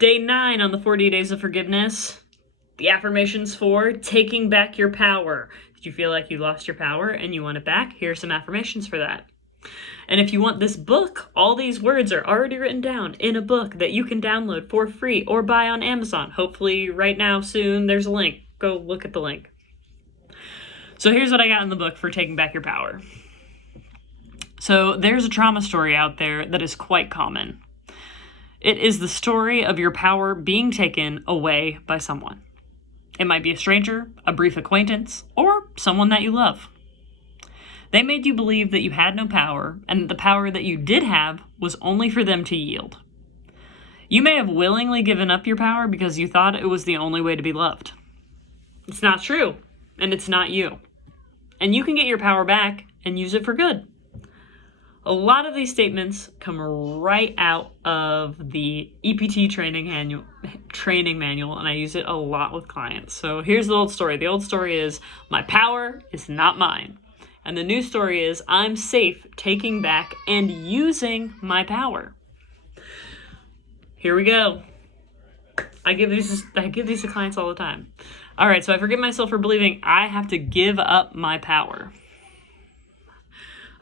Day 9 on the 40 Days of Forgiveness. The affirmations for taking back your power. Did you feel like you lost your power and you want it back? Here are some affirmations for that. And if you want this book, all these words are already written down in a book that you can download for free or buy on Amazon. Hopefully right now, soon, there's a link. Go look at the link. So here's what I got in the book for taking back your power. So there's a trauma story out there that is quite common. It is the story of your power being taken away by someone. It might be a stranger, a brief acquaintance, or someone that you love. They made you believe that you had no power, and that the power that you did have was only for them to yield. You may have willingly given up your power because you thought it was the only way to be loved. It's not true, and it's not you. And you can get your power back and use it for good. A lot of these statements come right out of the EPT training manual, and I use it a lot with clients. So here's the old story. The old story is, my power is not mine. And the new story is, I'm safe taking back and using my power. Here we go. I give these to clients all the time. All right, so I forgive myself for believing I have to give up my power.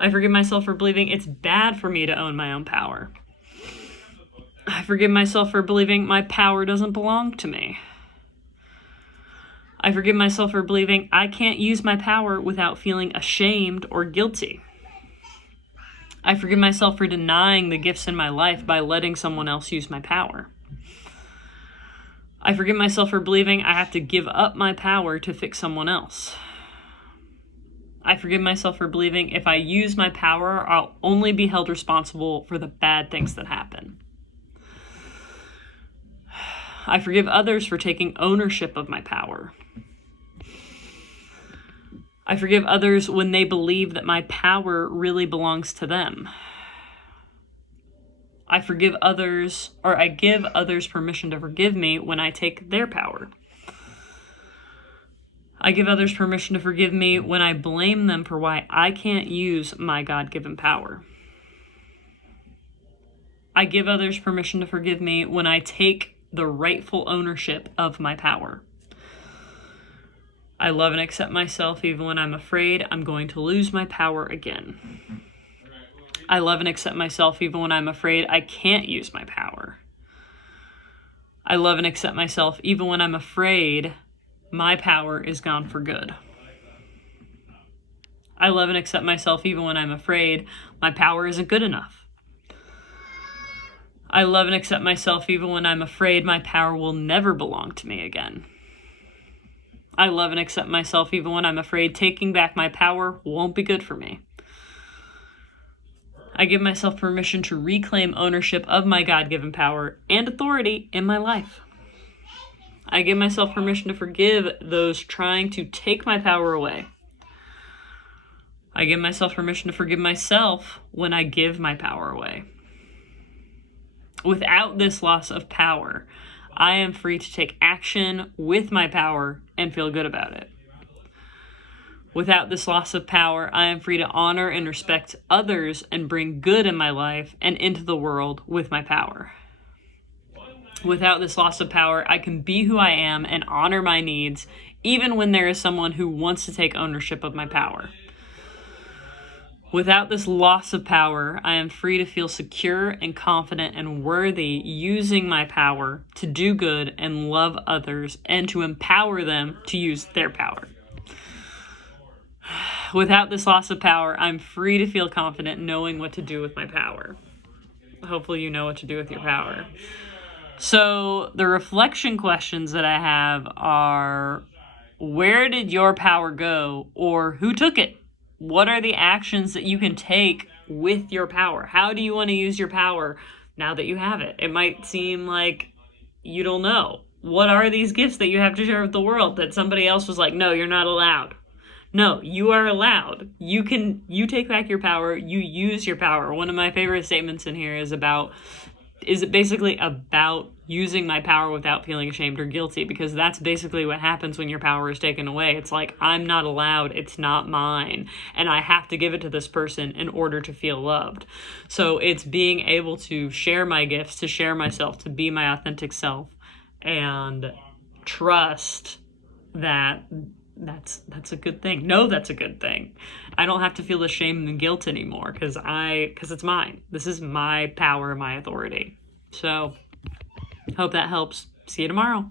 I forgive myself for believing it's bad for me to own my own power. I forgive myself for believing my power doesn't belong to me. I forgive myself for believing I can't use my power without feeling ashamed or guilty. I forgive myself for denying the gifts in my life by letting someone else use my power. I forgive myself for believing I have to give up my power to fix someone else. I forgive myself for believing if I use my power, I'll only be held responsible for the bad things that happen. I forgive others for taking ownership of my power. I forgive others when they believe that my power really belongs to them. I give others permission to forgive me when I take their power. I give others permission to forgive me when I blame them for why I can't use my God-given power. I give others permission to forgive me when I take the rightful ownership of my power. I love and accept myself even when I'm afraid I'm going to lose my power again. I love and accept myself even when I'm afraid I can't use my power. I love and accept myself even when I'm afraid my power is gone for good. I love and accept myself even when I'm afraid my power isn't good enough. I love and accept myself even when I'm afraid my power will never belong to me again. I love and accept myself even when I'm afraid taking back my power won't be good for me. I give myself permission to reclaim ownership of my God-given power and authority in my life. I give myself permission to forgive those trying to take my power away. I give myself permission to forgive myself when I give my power away. Without this loss of power, I am free to take action with my power and feel good about it. Without this loss of power, I am free to honor and respect others and bring good in my life and into the world with my power. Without this loss of power, I can be who I am and honor my needs, even when there is someone who wants to take ownership of my power. Without this loss of power, I am free to feel secure and confident and worthy using my power to do good and love others and to empower them to use their power. Without this loss of power, I'm free to feel confident knowing what to do with my power. Hopefully you know what to do with your power. So the reflection questions that I have are, where did your power go, or who took it? What are the actions that you can take with your power? How do you want to use your power now that you have it? It might seem like you don't know. What are these gifts that you have to share with the world that somebody else was like, no, you're not allowed? No, you are allowed. You take back your power. You use your power. One of my favorite statements in here is about is it basically about using my power without feeling ashamed or guilty? Because that's basically what happens when your power is taken away. It's like, I'm not allowed, it's not mine, and I have to give it to this person in order to feel loved. So it's being able to share my gifts, to share myself, to be my authentic self, and trust that that's a good thing. No, that's a good thing. I don't have to feel the shame and guilt anymore because it's mine. This is my power, my authority. So hope that helps. See you tomorrow.